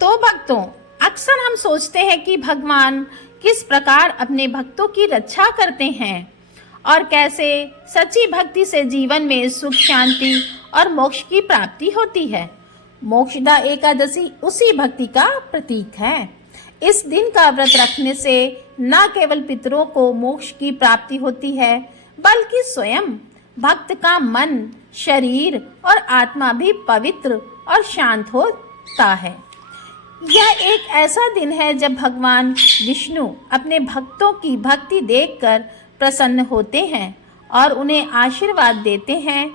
तो भक्तों, अक्सर हम सोचते हैं कि भगवान किस प्रकार अपने भक्तों की रक्षा करते हैं और कैसे सच्ची भक्ति से जीवन में सुख, शांति और मोक्ष की प्राप्ति होती है। मोक्षदा एकादशी उसी भक्ति का प्रतीक है। इस दिन का व्रत रखने से न केवल पितरों को मोक्ष की प्राप्ति होती है, बल्कि स्वयं भक्त का मन, शरीर और आत्मा भी पवित्र और शांत होता है। यह एक ऐसा दिन है जब भगवान विष्णु अपने भक्तों की भक्ति देखकर प्रसन्न होते हैं और उन्हें आशीर्वाद देते हैं।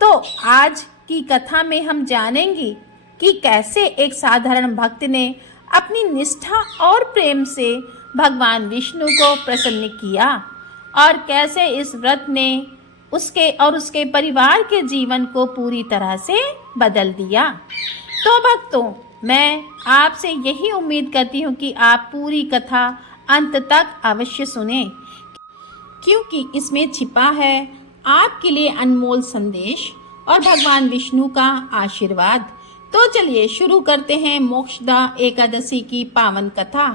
तो आज की कथा में हम जानेंगे कि कैसे एक साधारण भक्त ने अपनी निष्ठा और प्रेम से भगवान विष्णु को प्रसन्न किया और कैसे इस व्रत ने उसके और उसके परिवार के जीवन को पूरी तरह से बदल दिया। तो भक्तों, मैं आपसे यही उम्मीद करती हूँ कि आप पूरी कथा अंत तक अवश्य सुने, क्योंकि इसमें छिपा है आपके लिए अनमोल संदेश और भगवान विष्णु का आशीर्वाद। तो चलिए शुरू करते हैं मोक्षदा एकादशी की पावन कथा।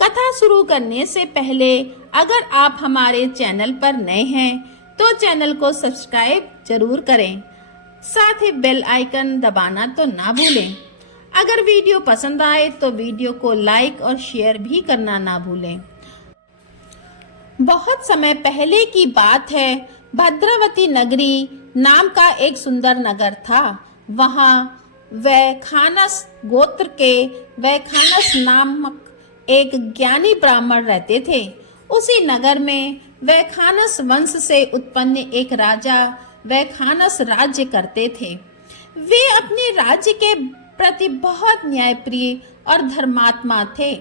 कथा शुरू करने से पहले अगर आप हमारे चैनल पर नए हैं तो चैनल को सब्सक्राइब जरूर करें, साथ ही बेल आइकन दबाना तो ना भूलें। अगर वीडियो पसंद आए तो वीडियो को लाइक और शेयर भी करना ना भूलें। बहुत समय पहले की बात है, भद्रावती नगरी नाम का एक सुंदर नगर था। वहाँ वैखानस गोत्र के वैखानस नामक एक ज्ञानी ब्राह्मण रहते थे। उसी नगर में वैखानस वंश से उत्पन्न एक राजा वैखानस राज्य करते थे। वे अपने राज्य के प्रति बहुत न्यायप्रिय और धर्मात्मा थे।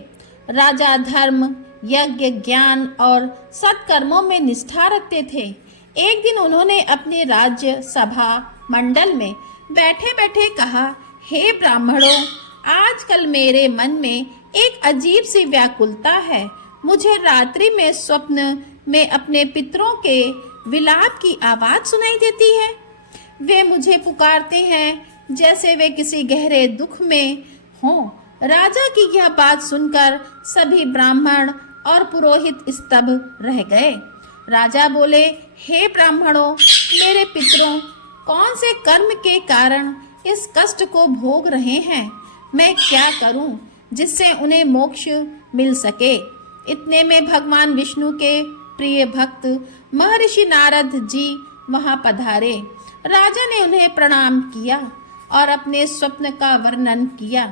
राजा धर्म, यज्ञ, ज्ञान और सत्कर्मों में निष्ठा रखते थे। एक दिन उन्होंने अपने राज्य सभा मंडल में बैठे बैठे कहा, हे ब्राह्मणों, आजकल मेरे मन में एक अजीब सी व्याकुलता है। मुझे रात्रि में स्वप्न में अपने पितरों के विलाप की आवाज सुनाई देती है। वे मुझे पुकारते हैं जैसे वे किसी गहरे दुख में हों। राजा की यह बात सुनकर सभी ब्राह्मण और पुरोहित स्तब्ध रह गए। राजा बोले, हे ब्राह्मणों, मेरे पितरों कौन से कर्म के कारण इस कष्ट को भोग रहे हैं? मैं क्या करूं जिससे उन्हें मोक्ष मिल सके? इतने में भगवान विष्णु के प्रिय भक्त महर्षि नारद जी वहां पधारे। राजा ने उन्हें प्रणाम किया और अपने स्वप्न का वर्णन किया।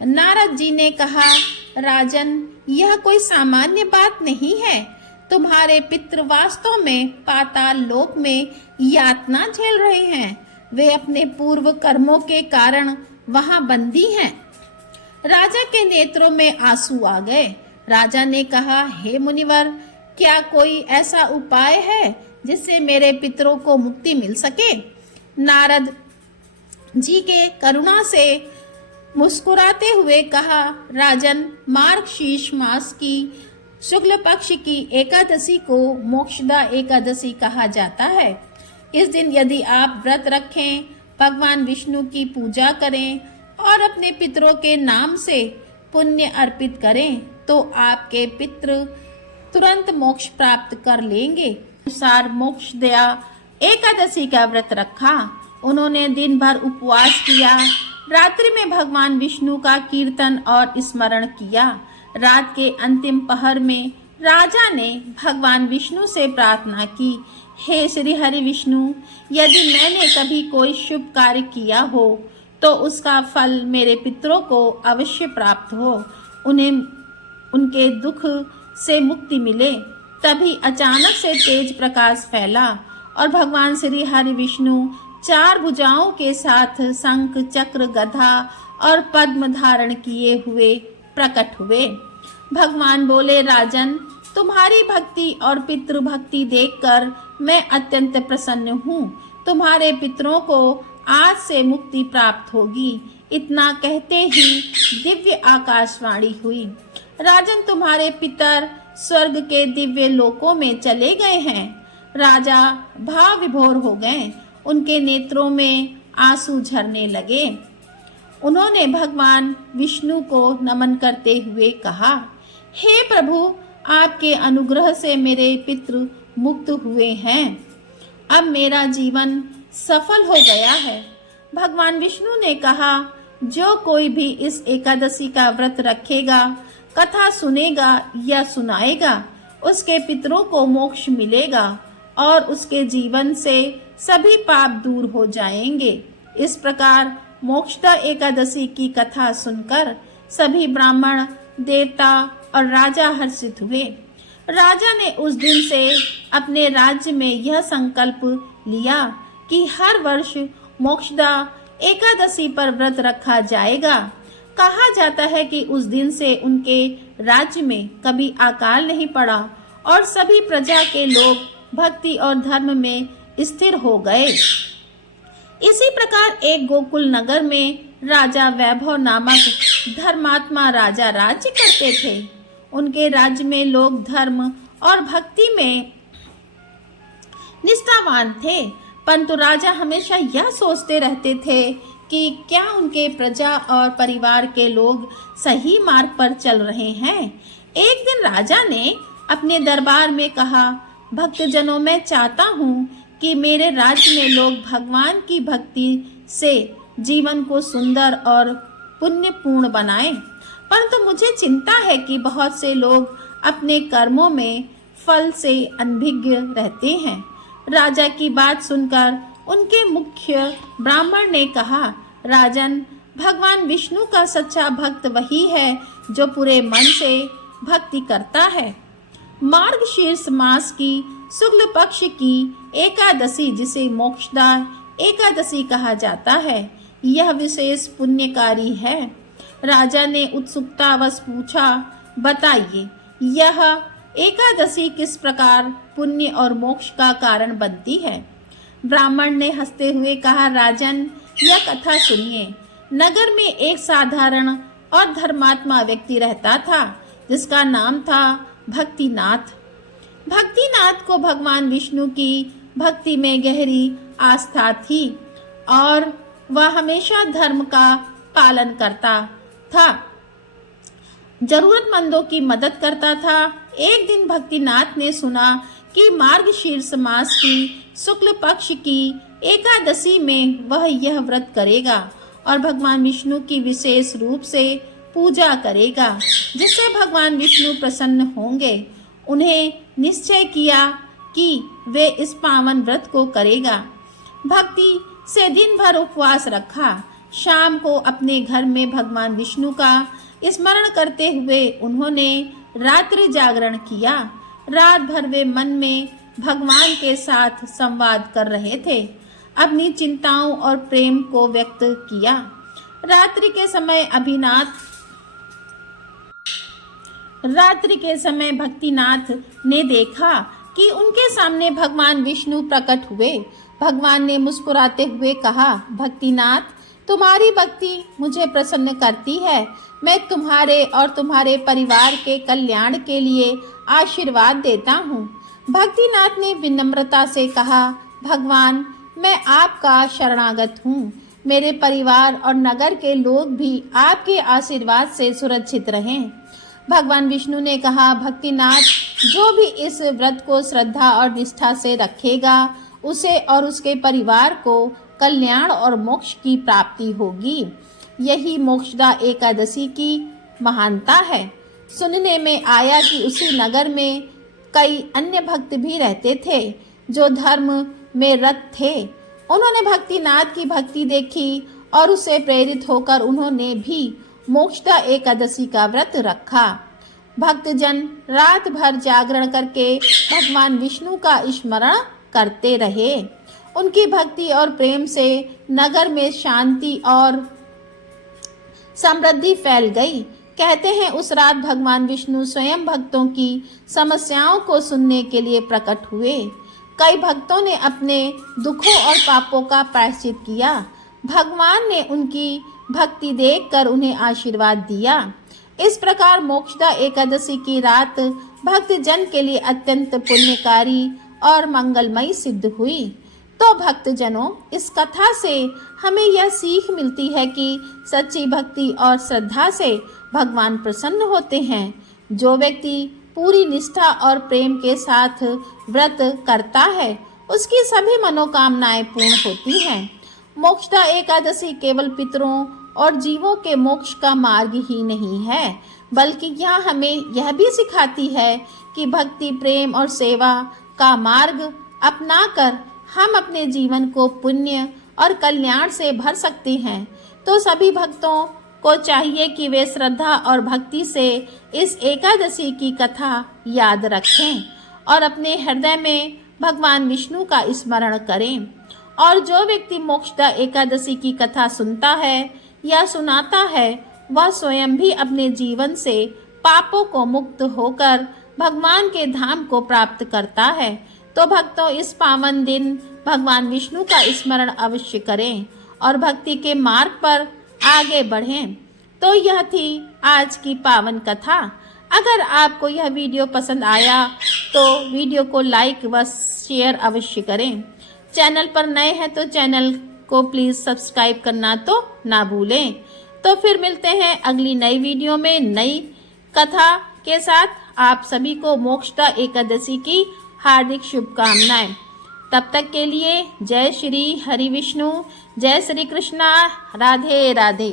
नारद जी ने कहा, राजन, यह कोई सामान्य बात नहीं है। तुम्हारे पितृ वास्तव में पाताल लोक में यातना झेल रहे हैं। वे अपने पूर्व कर्मों के कारण वहां बंदी हैं। राजा के नेत्रों में आंसू आ गए। राजा ने कहा, हे मुनिवर, क्या कोई ऐसा उपाय है जिससे मेरे पितरों को मुक्ति मिल सके? नारद जी के करुणा से मुस्कुराते हुए कहा, राजन, मार्गशीर्ष मास की शुक्ल पक्ष की एकादशी को मोक्षदा एकादशी कहा जाता है। इस दिन यदि आप व्रत रखें, भगवान विष्णु की पूजा करें और अपने पितरों के नाम से पुण्य अर्पित करें तो आपके पितृ तुरंत मोक्ष प्राप्त कर लेंगे। अनुसार मोक्षदा एकादशी का व्रत रखा। उन्होंने दिन भर उपवास किया। रात्रि में भगवान विष्णु का कीर्तन और स्मरण किया। रात के अंतिम पहर में राजा ने भगवान विष्णु से प्रार्थना की, हे श्री हरि विष्णु, यदि मैंने कभी कोई शुभ कार्य किया हो तो उसका फल मेरे पितरों को अवश्य प्राप्त हो, उन्हें उनके दुख से मुक्ति मिले। तभी अचानक से तेज प्रकाश फैला और भगवान श्री हरि विष्णु 4 भुजाओं के साथ शंख, चक्र, गदा और पद्म धारण किए हुए प्रकट हुए। भगवान बोले, राजन, तुम्हारी भक्ति और पितृ भक्ति देखकर मैं अत्यंत प्रसन्न हूँ। तुम्हारे पितरों को आज से मुक्ति प्राप्त होगी। इतना कहते ही दिव्य आकाशवाणी हुई, राजन, तुम्हारे पितर स्वर्ग के दिव्य लोकों में चले गए हैं। राजा भाव विभोर हो गए। उनके नेत्रों में आंसू झरने लगे। उन्होंने भगवान विष्णु को नमन करते हुए कहा, हे प्रभु, आपके अनुग्रह से मेरे पितृ मुक्त हुए हैं। अब मेरा जीवन सफल हो गया है। भगवान विष्णु ने कहा, जो कोई भी इस एकादशी का व्रत रखेगा, कथा सुनेगा या सुनाएगा, उसके पितरों को मोक्ष मिलेगा और उसके जीवन से सभी पाप दूर हो जाएंगे। इस प्रकार मोक्षदा एकादशी की कथा सुनकर सभी ब्राह्मण, देवता और राजा हर्षित हुए। राजा ने उस दिन से अपने राज्य में यह संकल्प लिया कि हर वर्ष मोक्षदा एकादशी पर व्रत रखा जाएगा। कहा जाता है कि उस दिन से उनके राज्य में कभी अकाल नहीं पड़ा और सभी प्रजा के लोग भक्ति और धर्म में स्थिर हो गए। इसी प्रकार एक गोकुल नगर में राजा वैभव नामक धर्मात्मा राजा राज्य करते थे। उनके राज्य में लोग धर्म और भक्ति में निष्ठावान थे, परंतु राजा हमेशा यह सोचते रहते थे कि क्या उनके प्रजा और परिवार के लोग सही मार्ग पर चल रहे हैं। एक दिन राजा ने अपने दरबार में कहा, भक्तजनों, मैं चाहता हूँ कि मेरे राज्य में लोग भगवान की भक्ति से जीवन को सुंदर और पुण्यपूर्ण बनाएं, परंतु मुझे चिंता है कि बहुत से लोग अपने कर्मों में फल से अनभिज्ञ रहते हैं। राजा की बात सुनकर उनके मुख्य ब्राह्मण ने कहा, राजन, भगवान विष्णु का सच्चा भक्त वही है जो पूरे मन से भक्ति करता है। मार्गशीर्ष मास की शुक्ल पक्ष की एकादशी, जिसे मोक्षदा एकादशी कहा जाता है, यह विशेष पुण्यकारी है। राजा ने उत्सुकतावश पूछा, बताइए, यह एकादशी किस प्रकार पुण्य और मोक्ष का कारण बनती है। ब्राह्मण ने हंसते हुए कहा, राजन, यह कथा सुनिए। नगर में एक साधारण और धर्मात्मा व्यक्ति रहता था, जिसका नाम था भक्तिनाथ। भक्तिनाथ को भगवान विष्णु की भक्ति में गहरी आस्था थी और वह हमेशा धर्म का पालन करता था, जरूरतमंदों की मदद करता था। एक दिन भक्तिनाथ ने सुना कि मार्गशीर्ष मास की शुक्ल पक्ष की एकादशी में वह यह व्रत करेगा और भगवान विष्णु की विशेष रूप से पूजा करेगा, जिससे भगवान विष्णु प्रसन्न होंगे। उन्हें निश्चय किया कि वे इस पावन व्रत को करेगा। भक्ति से दिन भर उपवास रखा। शाम को अपने घर में भगवान विष्णु का स्मरण करते हुए उन्होंने रात्रि जागरण किया। रात भर वे मन में भगवान के साथ संवाद कर रहे थे, अपनी चिंताओं और प्रेम को व्यक्त किया। रात्रि के समय भक्तिनाथ ने देखा कि उनके सामने भगवान विष्णु प्रकट हुए। भगवान ने मुस्कुराते हुए कहा, भक्तिनाथ, तुम्हारी भक्ति मुझे प्रसन्न करती है। मैं तुम्हारे और तुम्हारे परिवार के कल्याण के लिए आशीर्वाद देता हूँ। भक्तिनाथ ने विनम्रता से कहा, भगवान, मैं आपका शरणागत हूँ। मेरे परिवार और नगर के लोग भी आपके आशीर्वाद से सुरक्षित रहें। भगवान विष्णु ने कहा, भक्तिनाथ, जो भी इस व्रत को श्रद्धा और निष्ठा से रखेगा, उसे और उसके परिवार को कल्याण और मोक्ष की प्राप्ति होगी। यही मोक्षदा एकादशी की महानता है। सुनने में आया कि उसी नगर में कई अन्य भक्त भी रहते थे जो धर्म में रत थे। उन्होंने भक्तिनाथ की भक्ति देखी और उससे प्रेरित होकर उन्होंने भी मोक्षदा एकादशी का व्रत रखा। भक्तजन रात भर जागरण करके भगवान विष्णु का स्मरण करते रहे। उनकी भक्ति और प्रेम से नगर में शांति और समृद्धि फैल गई। कहते हैं उस रात भगवान विष्णु स्वयं भक्तों की समस्याओं को सुनने के लिए प्रकट हुए। कई भक्तों ने अपने दुखों और पापों का प्रायश्चित किया। भगवान ने उनकी भक्ति देखकर उन्हें आशीर्वाद दिया। इस प्रकार मोक्षदा एकादशी की रात भक्त जन के लिए अत्यंत पुण्यकारी और मंगलमयी सिद्ध हुई। तो भक्तजनों, इस कथा से हमें यह सीख मिलती है कि सच्ची भक्ति और श्रद्धा से भगवान प्रसन्न होते हैं। जो व्यक्ति पूरी निष्ठा और प्रेम के साथ व्रत करता है, उसकी सभी मनोकामनाएं पूर्ण होती हैं। मोक्षदा एकादशी केवल पितरों और जीवों के मोक्ष का मार्ग ही नहीं है, बल्कि यह हमें यह भी सिखाती है कि भक्ति, प्रेम और सेवा का मार्ग अपनाकर हम अपने जीवन को पुण्य और कल्याण से भर सकते हैं। तो सभी भक्तों को चाहिए कि वे श्रद्धा और भक्ति से इस एकादशी की कथा याद रखें और अपने हृदय में भगवान विष्णु का स्मरण करें। और जो व्यक्ति मोक्षदा एकादशी की कथा सुनता है या सुनाता है, वह स्वयं भी अपने जीवन से पापों को मुक्त होकर भगवान के धाम को प्राप्त करता है। तो भक्तों, इस पावन दिन भगवान विष्णु का स्मरण अवश्य करें और भक्ति के मार्ग पर आगे बढ़ें। तो यह थी आज की पावन कथा। अगर आपको यह वीडियो पसंद आया तो वीडियो को लाइक व शेयर अवश्य करें। चैनल पर नए हैं तो चैनल को प्लीज़ सब्सक्राइब करना तो ना भूलें। तो फिर मिलते हैं अगली नई वीडियो में नई कथा के साथ। आप सभी को मोक्षदा एकादशी की हार्दिक शुभकामनाएं। तब तक के लिए जय श्री हरि विष्णु, जय श्री कृष्णा, राधे राधे।